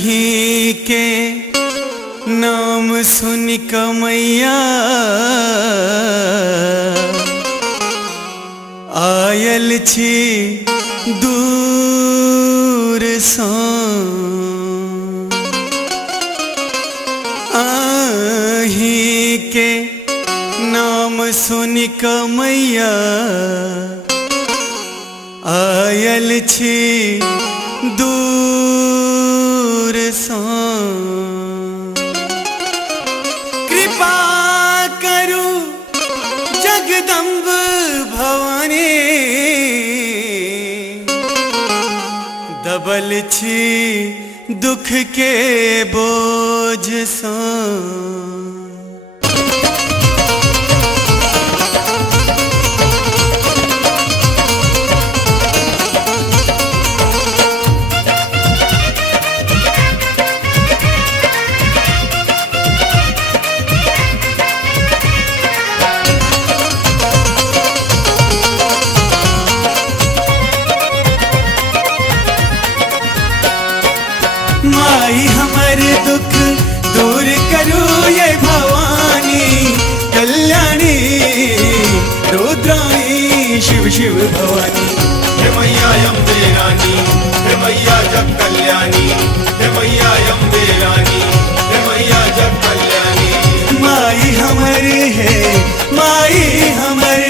ही के नाम सुन कमैया आयल छी दूर सा आही के नाम सुन कमैया आयल छी दूर सा कृपा करू जगदम्ब भवानी दबल छी दुख के बोझ सा माई हमर दुख दूर करू ये भवानी कल्याणी रुद्राणी शिव शिव भवानी। हे मैया अम्बे रानी, हे मैया जग कल्याणी, हे मैया अम्बे रानी, हे मैया जग कल्याणी। माई हमर है माई हमर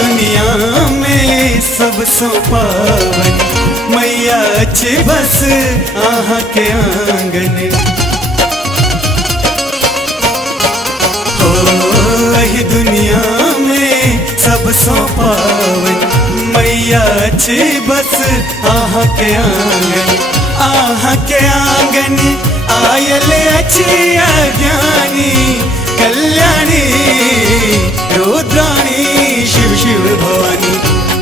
दुनिया में सब सो पावन मैया अच्छे बस आहा के आंगन हो यही दुनिया में सब सो पावन मैया अच्छे बस आहा के आंगन आयल अच्छी अज्ञानी कल्याणी रुद्राणी शिव शिव भवानी।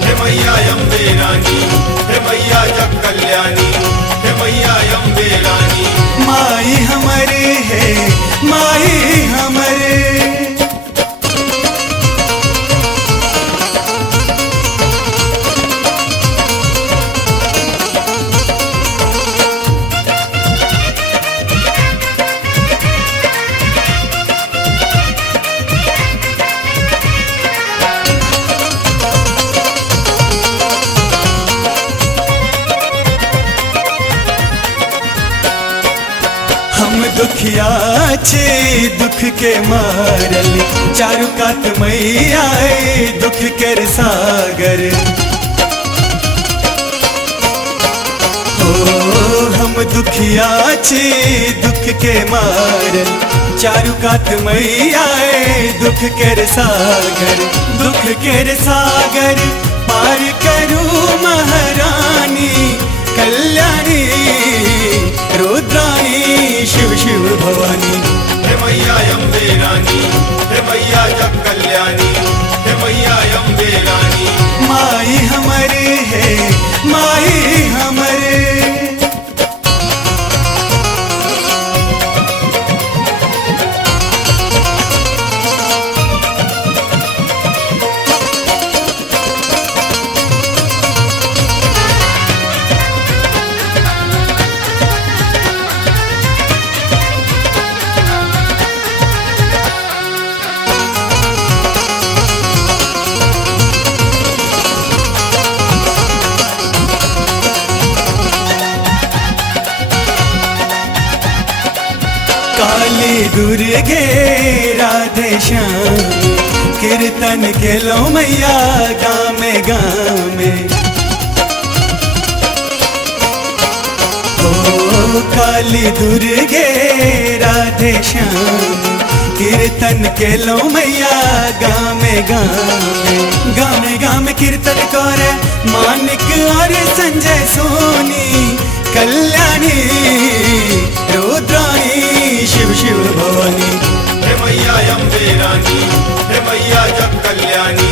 हे मैया अम्बे रानी, हे मैया जग कल्याणी, हे मैया अम्बे रानी। माई हमरे है माई हमरे हम दुखिया छे दुख के मारल चारु कात मैया दुख कर सागर हो हम दुखिया छे दुख के मारल चारु कात मैया दुख कर सागर पार करू महारानी कल्याणी रुद्राणी शिव शिव भवानी। हे मैया अम्बे रानी, हे मैया जग कल्याणी, हे मैया अम्बे रानी। माई हमरे है माई हमरे काली दुर्गे राधे श्याम कीर्तन खेलो मैया गाँव में ओ काली दुर्गे राधे श्याम कीर्तन के लो मैया गामे गामे गामे कीर्तन करे मानिक और संजय सोनी कल्याणी रुद्राणी शिव शिव भवानी। हे मैया अम्बे रानी, हे मैया जग कल्याणी।